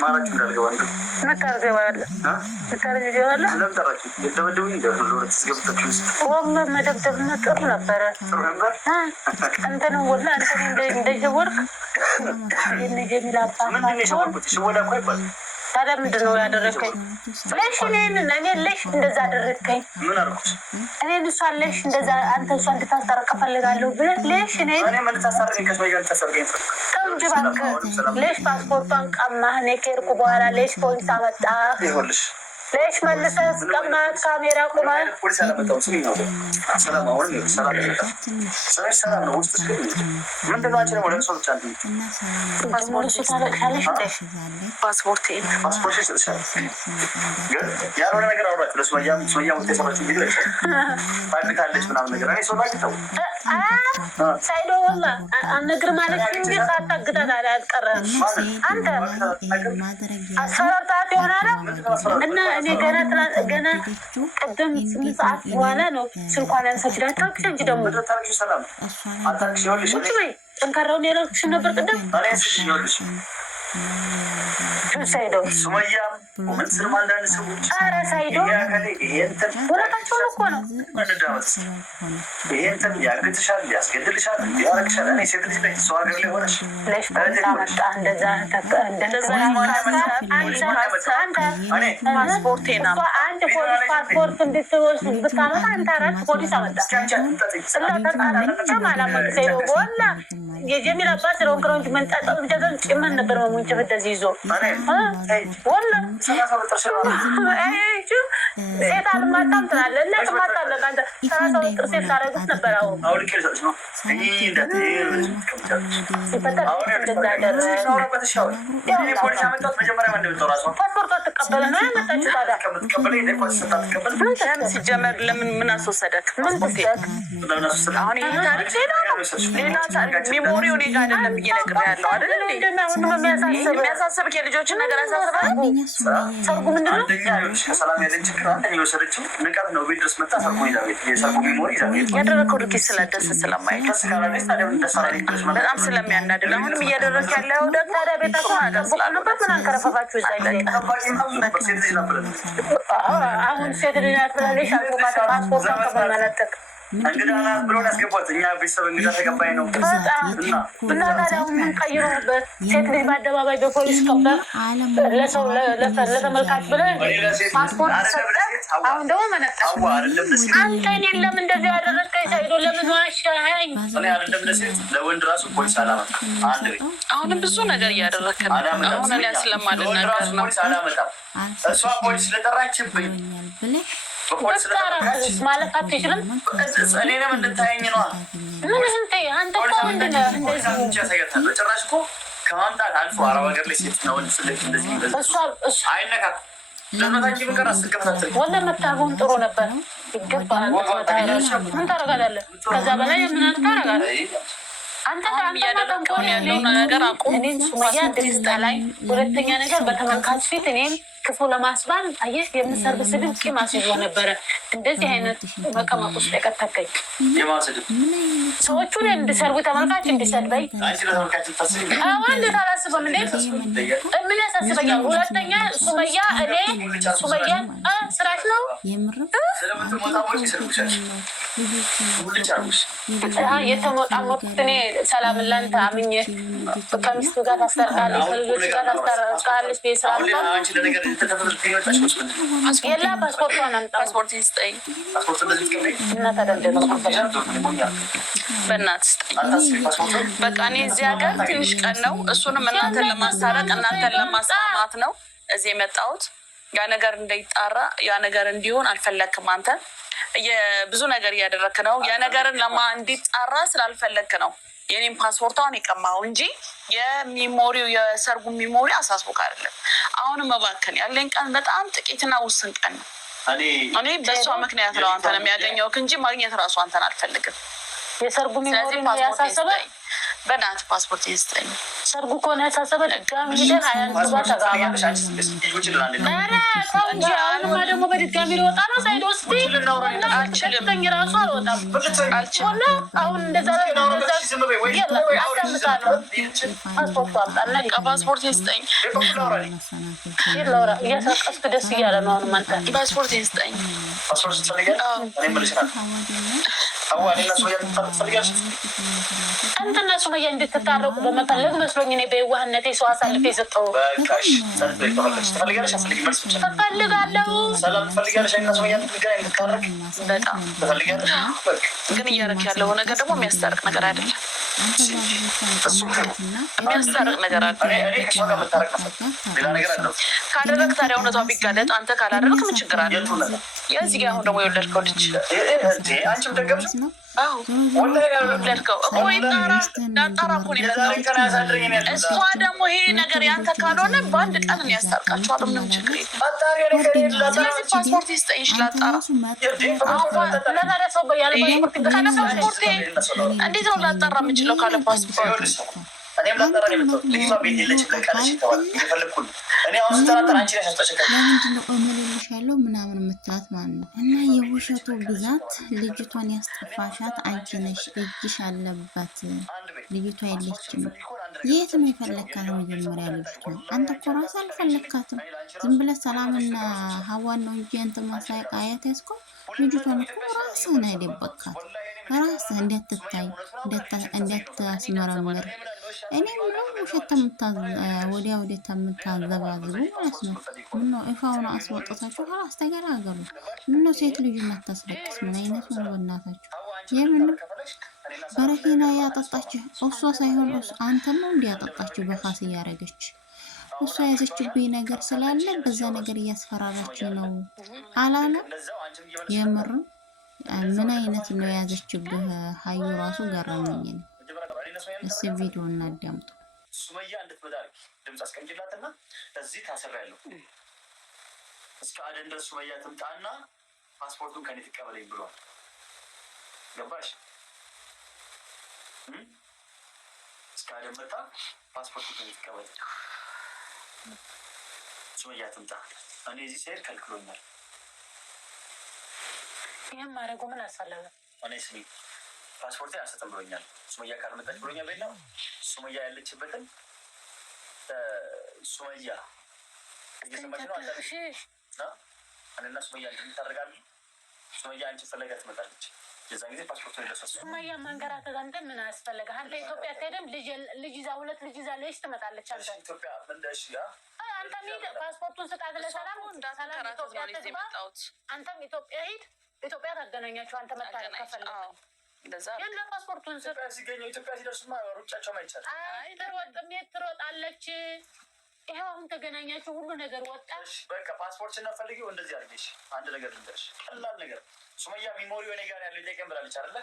ማራጭ እንዳልገባለ መታረገዋለ መታረገዋለ ለምታራችሁ የተመደቡኝ እንደሆነ ተስገብታችሁ ወም መደብደብ ጥሩ ነበረ። አንተ ነው ወላ አንተ እንደጀወርክ የነጀሚላ አባባ ምን ነው ሽወዳ ቆይ ባል ታዲያ ምንድን ነው ያደረከኝ? ለሽ እኔን ለሽ እንደዛ አደረከኝ። ምን አልኩሽ? እኔን እሷን ለሽ እንደዛ አንተ እሷን እንድታስታርቅ እፈልጋለሁ ብለህ ለሽ እኔ ምን ታሳርቀኝ? ከስማይ ጋር ታሳርቀኝ እንጂ እባክህ ለሽ ፓስፖርቷን ቀማህ። እኔ ከሄድኩ በኋላ ለሽ ፖሊስ አመጣህ። ይኸውልሽ ለሽ መልሰህ ቀማህ። ካሜራ ቁመህ ፖሊስ አላመጣሁም። ስሚ ነው ሰላም አሁን ሰላም ነው ሰላም ነው ውስጥ ምንድን ነው አንቺ ደግሞ ለምሳሌ ቻንት ፓስፖርት ታለቅሻለሽ እንደሽ ፓስፖርት ያልሆነ ነገር አውራት ለሱመያ ውጤ ሰራች ቪዲዮ ታግታለች ምናምን ነገር እኔ ሰው ታግተው ሳይዶ ወላ አነግር ማለት እንጂ ሳታግተን አልቀረም። አንተ አሰራርታት ይሆናል እና እኔ ገና ቅድም 8 ሰዓት በኋላ ነው ስልኳን ያነሳችላት። ታክሲ እንጂ ደግሞ ሰላም አታክሲ ይኸውልሽ ጠንካራውን ያለችሽ ነበር ቅድም ሳይዶ ሱመያ ምን ስር ማልዳን ሰዎች ኧረ ሳይዶ ወረታቸውን እኮ ነው ይሄንተን ያግትሻል ያስገድልሻል ያረግሻል። እኔ ሴት ልጅ ላይ ሰው ሀገር ላይ ሆነሽ ለሽ መጣ እንደዛ ፓስፖርቴና አንድ ፖሊስ ፓስፖርት እንድትወስድ ብታመጣ አንተ አራት ፖሊስ አመጣ ወላ የጀሚል አባት ስለሆንክ ነው እንጂ መንጣጣ ብቻ ጭመን ነበር መሙንጭ እንደዚህ ይዞ ወላ ሴት አልማታም ትላለህ እና ትማታለህ አንተ 30 ሴት ታረጉት ነበር። አሁን ልቀልሽ ነው ፓስፖርት አትቀበል ነው ያመጣችው። ታዲያ ሲጀመር ለምን ምን አስወሰደክ? አሁን ይሄ ታሪክ ሌላ ታሪክ ሚሞሪው እኔ ጋር አይደለም ብዬ ነግሬሃለሁ አይደል? የሚያሳስብክ የልጆችን ነገር አሳስባል። ሰርጉ ምንድን ነው? ሰላም ያለች የወሰደችው ንቃት ነው። ቤት ድረስ መጣ ሰርጉ ይዛ ቤት የሰርጉ ሚሞሪ ይዛ ቤት ያደረከው ድርጊት ስለደስ ስለማይል በጣም ስለሚያናድል አሁንም እያደረክ ያለው ደግሞ ታዲያ ቤታችሁ አጠብቁ ምን አንከረፈፋችሁ? እዛ አሁን ሴት ልጅ ናት ብላለሽ ፓስፖርት ከበመነጠቅ እንግዳ ናት ብሎ ያስገባት እኛ ቤተሰብ እንግዳ ተቀባይ ነው እና ታዲያ አሁን ምን ቀይሮበት ሴት ልጅ በአደባባይ በፖሊስ ከበህ ለሰው ለተመልካች ብለህ ፓስፖርት ሰጠህ። አሁን ደግሞ መነጠቅ አንተ እኔን ለምን እንደዚህ ያደረግከኝ? ሳይዶ ለምን ዋሻኸኝ? ለወንድ ራሱ ፖሊስ አላመጣም። አሁንም ብዙ ነገር እያደረክ ነው። አሁን እኔ ስለማልናገር ነው። እሷ ፖሊስ ስለጠራችብኝ ማለት አትችልም። እኔንም እንድታየኝ ነዋ። አንተ እኮ ምንድን ነው ጭራሽ እኮ ከማምጣት አልፎ አረብ ሀገር ላይ ሴት ነው ስለች እንደዚህ አይነካም። ለመታች ብቀር አስገፍታትል ወደ መታገውን ጥሩ ነበር። ይገባል። ምን ታረጋለህ? ከዛ በላይ ምን ታረጋለህ? አንተ እያደረግከው ያለውን ነገር አቁም። እኔን ሱመያ ላይ ሁለተኛ ነገር በተመልካች ፊት እኔም ክፉ ለማስባል አየህ የምሰርብ ስድብ ቂም አስይዞ ነበረ። እንደዚህ አይነት መቀመቅ ውስጥ የቀጠቀኝ ሰዎቹን እንድሰርቡ ተመልካች እንዲሰድበኝ አንድ ታላስበም እንዴ ምን ያሳስበኛል? ሁለተኛ ሱመያ እኔ ሱመያ ስራሽ ነው የተሞጣሞጡት እኔ ሰላም ላንተ አምኜ ከሚስቱ ጋር ታስታርቃለች፣ ከልጆች ጋር ታስታርቃለች። ቤስራ የላ ፓስፖርቷን አምጣ ፓስፖርት ይስጠኝ እና ተደንደለ በእናትህ ስጠኝ። በቃ እኔ እዚህ ሀገር ትንሽ ቀን ነው። እሱንም እናንተን ለማስታረቅ እናንተን ለማስማማት ነው እዚህ የመጣሁት። ያ ነገር እንዳይጣራ ያ ነገር እንዲሆን አልፈለክም። አንተ ብዙ ነገር እያደረክ ነው። ያ ነገርን እንዲጣራ ስላልፈለክ ነው የኔም ፓስፖርቷን የቀማው እንጂ የሚሞሪው የሰርጉ ሚሞሪ አሳስቦክ አይደለም። አሁንም እባክህን ያለኝ ቀን በጣም ጥቂትና ውስን ቀን ነው። እኔ በሷ ምክንያት ነው አንተን የሚያገኘውክ እንጂ ማግኘት ራሱ አንተን አልፈልግም። የሰርጉ ሚሞሪ ያሳሰበ በእናትህ ፓስፖርት ይስጠኝ። ሰርጉ ከሆነ ያሳሰበ ድጋሚ ሄደን አያንቱ ጋር ተጋባ። ኧረ ሰው እንጂ አሁንማ ደግሞ በድጋሚ ሊወጣ ነው። ሳይድ ወስድ አልችልም ራሱ አልወጣም አልችልም። አሁን እንደዛ አዳምጣለሁ። ፓስፖርቱ አምጣና ፓስፖርት ይስጠኝ። እያሳቀስክ ደስ እያለ ነው። አሁንም አንተ ፓስፖርት ይስጠኝ። አንተና ሱመያ እንድትታረቁ በመፈለግ መስሎኝ እኔ በየዋህነቴ ሰው አሳልፌ የሰጠው እፈልጋለሁ። ግን እያደረክ ያለው ነገር ደግሞ የሚያስታርቅ ነገር አይደለም። የሚያስታርቅ ነገር አለ ካደረግ ታዲያ እውነቷ ቢጋለጥ አንተ ካላደረግ ምን ችግር አለ? የዚህ ጋር አሁን ደግሞ የወለድከው ልጅ ወለድከው እሷ ደግሞ ይሄ ነገር ያንተ ካልሆነ በአንድ ቀን ያስታርቃቸዋል። ምንም ችግር የለም። ስለዚህ ፓስፖርት ይስጠኝ ላጣራ። ፓስፖርቴ እንዴት ነው ላጣራ የምችለው ካለ ፓስፖርት? እምልልሻለሁ ምናምን የምትላት ማለት ነው። እና የውሸቱ ብዛት ልጅቷን ያስጠፋሻት አንቺ ነሽ፣ እጅሽ አለባት። ልጅቷ የለችም። የት ነው የፈለካት? መጀመሪያ ልጅቷ አንተ እኮ ራስህ አልፈለካትም። ዝም ብለህ ሰላምና ሀዋን ነው እንጂ አንተ ማሳየቅ አያት ያስኮ ልጅቷን እኮ ራስህ ነው የደበካት። ራስህ እንዲያትታይ እንዲያታስመረምር እኔ ምነው ውሸት ወዲያ የምታዘባዝቡ ማለት ነው። ምነው እፋውን አስወጣታችሁ ኋላስ ተገላገሉ። ምነው ሴት ልጅ እናታስለቅስ? ምን አይነቱ ነው በእናታችሁ? የምን በረኪና ያጠጣችሁ እሷ ሳይሆን አንተ ነው እንዲያጠጣችሁ በካስ እያረገች እሷ ያዘችብኝ ነገር ስላለ በዛ ነገር እያስፈራራች ነው አላለ። የምርም ምን አይነት ነው የያዘችብህ? ሀዩ ራሱ ገረመኝ ነው። እስኪ ቪዲዮ እናዳምጡ። ሱመያ እንድትመጣ ድምፅ አስቀምጪላትና እዚህ ታስሬያለሁ እስከ አደን ድረስ ሱመያ ትምጣና ፓስፖርቱን ከኔ ትቀበለኝ ብሏል። ገባሽ? እስከ አደን መጣ ፓስፖርቱን ከኔ ትቀበለኝ። ሱመያ ትምጣ። እኔ እዚህ ስሄድ ከልክሎኛል። ይህም ማድረጉ ምን አስፈለገ? እኔ ስሚ ፓስፖርት አልሰጥም ብሎኛል። ሱመያ ካልመጣች ብሎኛል። ቤት ነው ሱመያ ያለችበትን ሱመያ እየሰማች ነው አለ እኔና ሱመያ እንደምታደርጋለን። ሱመያ አንቺ ፈለጋ ትመጣለች። የዛን ጊዜ ፓስፖርቱን ይደርሳል። ሱመያ መንገራተት አንተ ምን አስፈለገ? አንተ ኢትዮጵያ አትሄድም? ልጅ ይዛ ሁለት ልጅ ይዛ ልጅ ትመጣለች። አንተ ኢትዮጵያ ምንደሽ አንተ ሂድ ፓስፖርቱን ስጣት ለሰላም ሰላም ኢትዮጵያ ትግባ። አንተም ኢትዮጵያ ሂድ። ኢትዮጵያ ታገናኛችሁ። አንተ መታረቅ ከፈለግ ያለ ፓስፖርቱን ሲገኘ ኢትዮጵያ ሲደርሱማ ሩጫቸው ማይቻል ትሮጣለች። ይኸው አሁን ተገናኛችሁ፣ ሁሉ ነገር ወጣ። በቃ ፓስፖርት ስናፈልጊው እንደዚህ አድርጌሽ አንድ ነገር ልንገርሽ፣ ቀላል ነገር። ሱመያ ሚሞሪው እኔ ጋር ያለው ይጠቀም ብላለች አይደለ?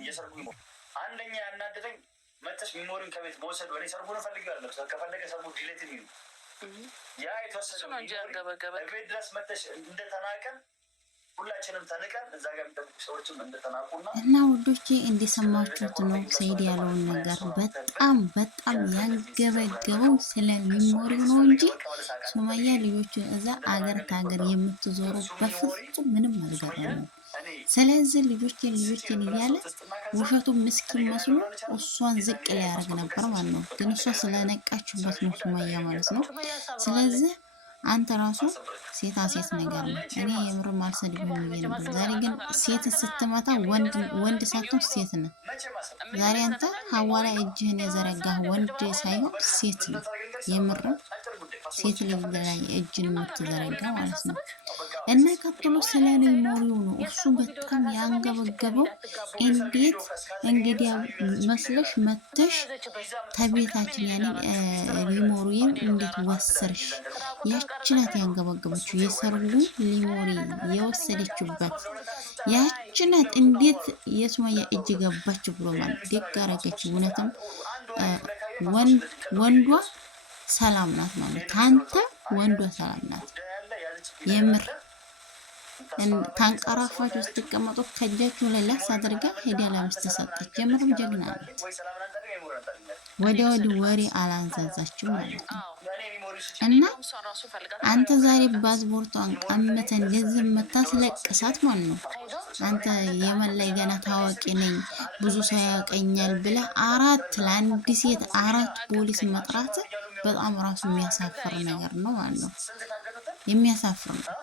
እየሰርጉ ሚሞሪ አንደኛ ያናደደኝ መተሽ ሚሞሪውን ከቤት መውሰድ። እኔ ሰርጉን ፈልጌው አይደለም፣ ከፈለገ ሰርጉ ዲሌት ይሁን ያ የተወሰደ ቤት ድረስ መተሽ እንደተናቀን ሁላችንም ተንቀን እዛ ጋር የሚጠብቁ ሰዎችም እንደተናቁና እና ውዶቼ እንደሰማችሁት ነው ሰይድ ያለውን ነገር በጣም ያንገበገበው ስለ ሚሞሪ ነው እንጂ ሱመያ ልጆቹን እዛ አገር ታገር የምትዞሩ በፍጹም ምንም አልገረም። ስለዚህ ልጆችን እያለ ውሸቱ ምስኪን መስሎ እሷን ዝቅ ሊያደርግ ነበር ማለት ነው። ግን እሷ ስለነቃችበት ነው ሱመያ ማለት ነው። ስለዚህ አንተ ራሱ ሴታ ሴት ነገር ነው። እኔ የምርም አልሰድብም ብዬ ነበር። ዛሬ ግን ሴት ስትመታ ወንድ ሳትሆን ሴት ነው። ዛሬ አንተ ሀዋላ እጅህን የዘረጋህ ወንድ ሳይሆን ሴት ነው። የምርም ሴት ልጅ ላይ እጅን የምትዘረጋ ማለት ነው። እና ቀጥሎ ስለ ሜሞሪው ነው እሱ በጣም ያንገበገበው። እንዴት እንግዲህ መስለሽ መተሽ ተቤታችን ያኔ ሜሞሪውን እንዴት ወሰርሽ? ያችናት ያንገበገበችው የሰርጉ ሜሞሪ የወሰደችበት ያችናት እንዴት የሱመያ እጅ ገባች ብሎ ማለት ደጋረገች። እውነትም ወንዷ ሰላም ናት ማለት አንተ ወንዷ ሰላም ናት የምር ታንቀራፋችሁ ስትቀመጡ ከእጃችሁ ላይ ላስ አድርጋ ሄዳ ለምስት ሰጠች። የምርም ጀግና ናት። ወዲህ ወሬ አላንዛዛችም ማለት ነው። እና አንተ ዛሬ ፓስፖርቷን ቀምተህ እንደዚህ የምታስለቅሳት ማለት ነው። አንተ የመን ላይ ገና ታዋቂ ነኝ ብዙ ሰው ያውቀኛል ብለህ ለአንድ ሴት 4 ፖሊስ መጥራት በጣም ራሱ የሚያሳፍር ነገር ነው ማለት ነው። የሚያሳፍር ነው።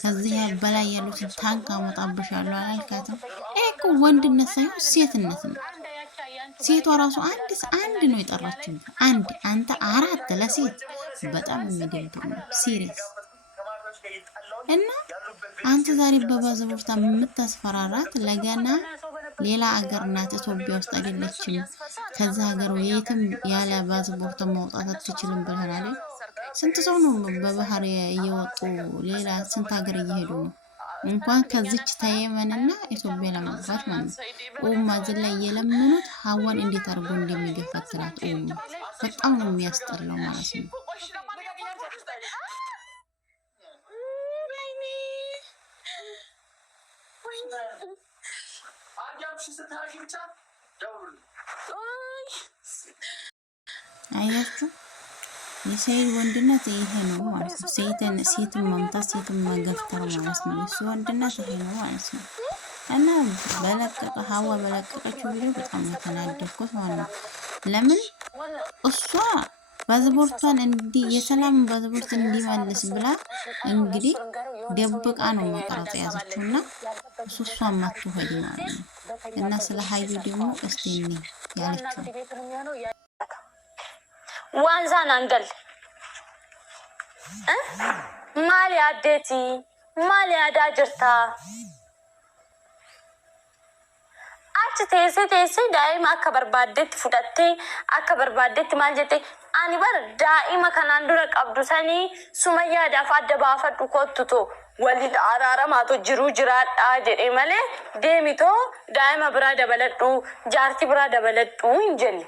ከዚህ በላይ ያሉትን ታንክ አመጣብሻለሁ አላልካትም? እኮ ወንድነት ሳይሆን ሴትነት ነው። ሴቷ ራሱ አንድ ነው የጠራችው። አንተ 4 ለሴት በጣም የሚደብር ነው። ሲሪየስ እና አንተ ዛሬ በፓስፖርት የምታስፈራራት ለገና ሌላ አገር ናት፣ ኢትዮጵያ ውስጥ አይደለችም። ከዛ ሀገር የትም ያለ ፓስፖርት መውጣት አትችልም ብለናል። ስንት ሰው ነው በባህር እየወጡ ሌላ ስንት ሀገር እየሄዱ ነው። እንኳን ከዚች ተየመንና ኢትዮጵያ ለመግባት ማለት ነው። ማዘን ላይ የለመኑት ሀዋን እንዴት አድርጎ እንደሚገፈትራት በጣም ነው የሚያስጠላው ማለት ነው። አያችሁ የሰይድ ወንድነት ይሄ ነው ማለት ነው። ሴትን መምታት ሴትን መገፍተር ማለት ነው። የሱ ወንድነት ይሄ ነው ማለት ነው። እና ሀዋ በለቀቀችው ቪዲዮ በጣም የተናደድኩት ማለት ነው። ለምን እሷ ፓስፖርቷን የሰላም ፓስፖርት እንዲመልስ ብላ እንግዲህ ደብቃ ነው መቀረጽ የያዘችው እና እሷን ማትሆድ ማለት ነው። እና ስለ ሀዩ ደግሞ እስቲ ያለችው ዋንዛን አንገል ማሊ አዴቲ ማሊ አዳጅርታ አች ቴሴ ዳይማ አከበርባዴት ፉዳቴ አከበርባዴት ማልጀቴ አኒ በር ዳኢማ ከናንዱረ ቀብዱሰኒ ሱመያ ዳፍ አደባፈዱ ኮቱቶ ወሊድ አራራማቶ ጅሩ ጅራዳ ጀዴ መሌ ዴሚቶ ዳይማ ብራ ደበለዱ ጃርቲ ብራ ደበለዱ እንጀኒ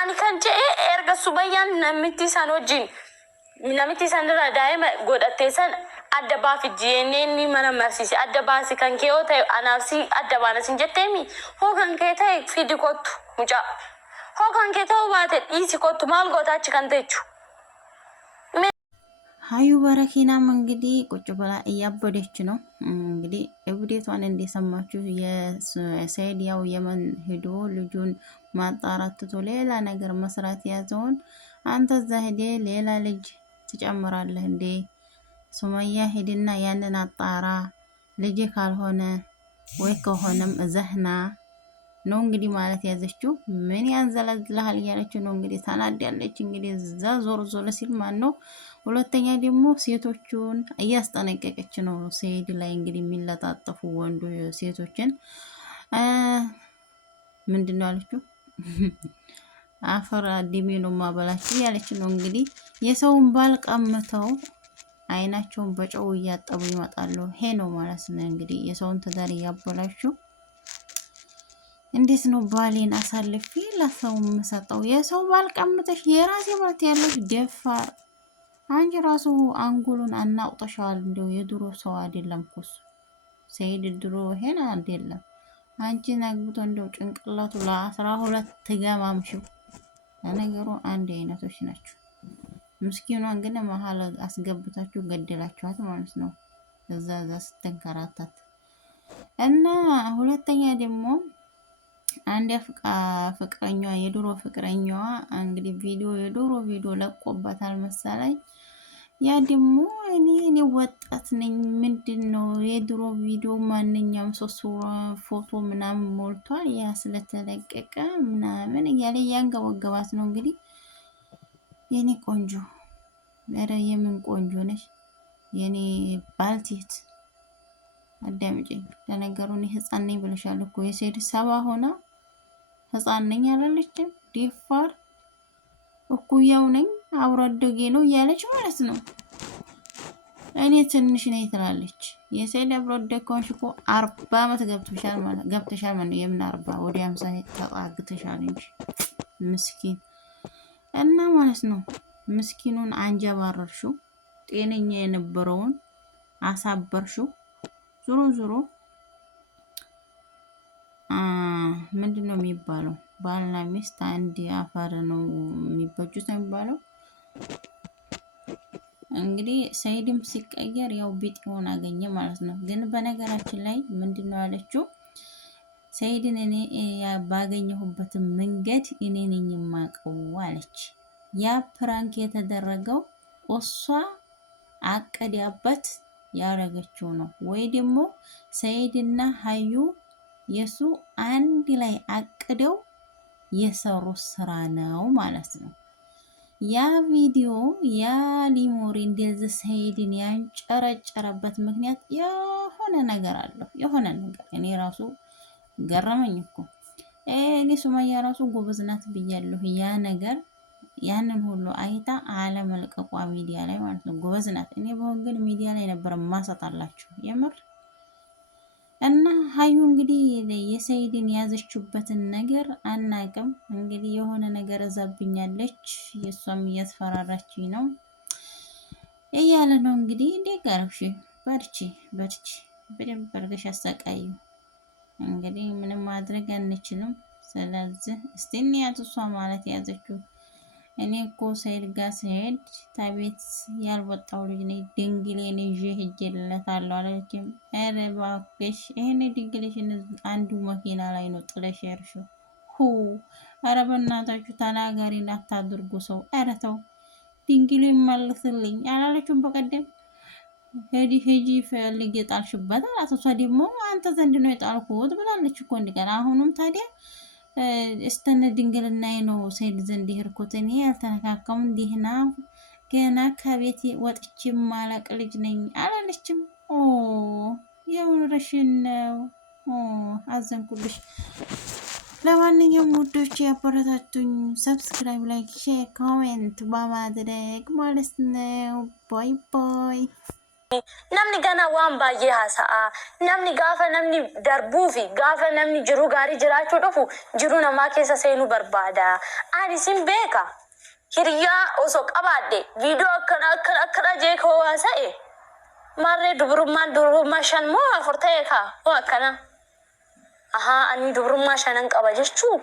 ani kan jedhe erga subayyaan namitti san irra daa'ima godhattee san adda baafijji inni mana marsiise adda baasi kan kee yoo ta'e anaaf si adda baana sin jetteemi hoo kan kee ta'e fidi kottu mucaa hoo kan kee ta'uu baate dhiisi kottu maal gootaachi kan ta'echu ሀዩ በረኪናም እንግዲህ ቁጭ ብላ እያበደች ነው። እንግዲህ እብዴቷን እንደሰማችሁ የሰይድ ያው የመን ሄዶ ልጁን ማጣራት ትቶ ሌላ ነገር መስራት ያዘውን አንተ እዛ ሄደ ሌላ ልጅ ትጨምራለህ እንዴ? ሱመያ ሄድና ያንን አጣራ ልጅ ካልሆነ ወይ ከሆነም እዘህና ነው እንግዲህ ማለት ያዘችው። ምን ያንዘለዝልሃል እያለችው ነው እንግዲህ ታናዳለች። እንግዲህ እዛ ዞር ሲል ማን ነው ሁለተኛ ደግሞ ሴቶቹን እያስጠነቀቀች ነው። ሰይድ ላይ እንግዲህ የሚለጣጠፉ ወንዱ ሴቶችን ምንድነው አለችው? አፈር አዲሜ ነው ማበላችሁ ያለች ነው እንግዲህ። የሰውን ባል ቀምተው አይናቸውን በጨው እያጠቡ ይመጣሉ። ይሄ ነው ማለት ነው እንግዲህ የሰውን ትዳር እያበላሹ። እንዴት ነው ባሌን አሳልፌ ለሰው የምሰጠው? የሰው ባል ቀምተሽ የራሴ ማለት ያለሽ ደፋር አንቺ ራሱ አንጎሉን አናውጥሻል። እንደው የድሮ ሰው አይደለም እኮ ሰይድ ድሮ ይሄን አይደለም። አንቺን አግብቶ እንደው ጭንቅላቱ ለ12 ተገማምሽው። ለነገሩ አንድ አይነቶች ናቸው። ምስኪኗን ግን መሀል አስገብታችሁ ገደላችኋት ማለት ነው። እዛ ስትንከራታት እና ሁለተኛ ደግሞ አንድ ፍቅረኛዋ የድሮ ፍቅረኛዋ እንግዲህ የድሮ ቪዲዮ ለቆባታል መሰለኝ። ያ ደግሞ እኔ ወጣት ነኝ ምንድነው የድሮ ቪዲዮ ማንኛውም ሰው ፎቶ ምናምን ሞልቷል። ያ ስለተለቀቀ ምናምን እያለ ያንገበገባት ነው እንግዲህ። የኔ ቆንጆ ኧረ የምን ቆንጆ ነሽ የኔ ባልቴት አዳምጪኝ። ለነገሩ እኔ ህፃን ነኝ ብለሻል እኮ የሰይድ 70 ሆና ህፃን ነኝ አላለችም። ዲፋር እኩያው ነኝ አብሮ አደጌ ነው እያለች ማለት ነው። እኔ ትንሽ ነኝ ትላለች። የሰይድ አብሮ አደግ ከሆንሽ እኮ 40 ዓመት ገብተሻል ማለት የምን 40 ወደ 50 ተጣግተሻል እንጂ ምስኪን እና ማለት ነው። ምስኪኑን አንጀባረርሽው፣ ጤነኛ የነበረውን አሳበርሽው። ዙሮ ምንድነው የሚባለው? ባልና ሚስት አንድ አፈር ነው የሚበጁት የሚባለው። እንግዲህ ሰይድም ሲቀየር ያው ቢጤውን አገኘ ማለት ነው። ግን በነገራችን ላይ ምንድነው ያለችው? ሰይድን እኔ ባገኘሁበት መንገድ እኔ ነኝ የማውቀው አለች። ያ ፕራንክ የተደረገው እሷ አቀዳበት ያረገችው ነው ወይ ደግሞ ሰይድና ሀዩ የሱ አንድ ላይ አቅደው የሰሩት ስራ ነው ማለት ነው። ያ ቪዲዮ ያ ሊሞሪ እንደዚህ ሰይድን ያንጨረጨረበት ምክንያት የሆነ ነገር አለው። የሆነ ነገር እኔ ራሱ ገረመኝ እኮ እኔ ሱመያ ራሱ ጎበዝ ናት ብያለሁ። ያ ነገር ያንን ሁሉ አይታ አለመልቀቋ ሚዲያ ላይ ማለት ነው። ጎበዝ ናት። እኔ በወንገድ ሚዲያ ላይ ነበር ማሰጣላችሁ የምር። እና ሀዩ እንግዲህ የሰይድን ያዘችበትን ነገር አናቅም። እንግዲህ የሆነ ነገር እዛብኛለች የሷም እያስፈራራችኝ ነው እያለ ነው እንግዲህ። እንዴ ጋርሽ በርቺ በርቺ በደንብ አድርገሽ አሰቃዩ። እንግዲህ ምንም ማድረግ አንችልም። ስለዚህ እስቲ እንያት እሷ ማለት ያዘችው። እኔ እኮ ሰይድ ጋር ስሄድ ታቤት ያልወጣው ልጅ ነኝ ድንግሌን ይዤ ሄጄለታለሁ አለችም። ኧረ እባክሽ ይሄን ድንግሌሽን አንዱ መኪና ላይ ነው ጥለሽ ያርሽው። ኧረ በእናታችሁ ተናጋሪን አታድርጉ ሰው። ኧረ ተው ድንግሌን መልስልኝ አላለችም በቀደም? ሄጂ ፈልግ የጣልሽበት አላት። እሷ ደግሞ አንተ ዘንድ ነው የጣልኩት ብላለች እኮ እንዲቀር። አሁንም ታዲያ እስተነ ድንግልናዬ ነው ሰይድ ዘንድ ሄድኩት እኔ ያልተነካከም እንዲህና ገና ከቤት ወጥቼ ማላቅ ልጅ ነኝ አላለችም። የምርሽን ነው? አዘንኩልሽ። ለማንኛውም ውዶች ያበረታቱኝ፣ ሰብስክራይብ፣ ላይክ፣ ሼር፣ ኮሜንት በማድረግ ማለት ነው። ባይ ባይ። namni gana waan baay'ee haasa'a. Namni gaafa namni darbuu fi gaafa namni jiru gaarii jiraachuu dhufu jiru namaa keessa seenuu barbaada. Ani sin beeka hiriyaa osoo qabaadhe viidiyoo akkana jee koo haasa'e marree dubrummaa shan moo afur ta'e kaa moo akkana. Ani dubrummaa shanan qaba jechuu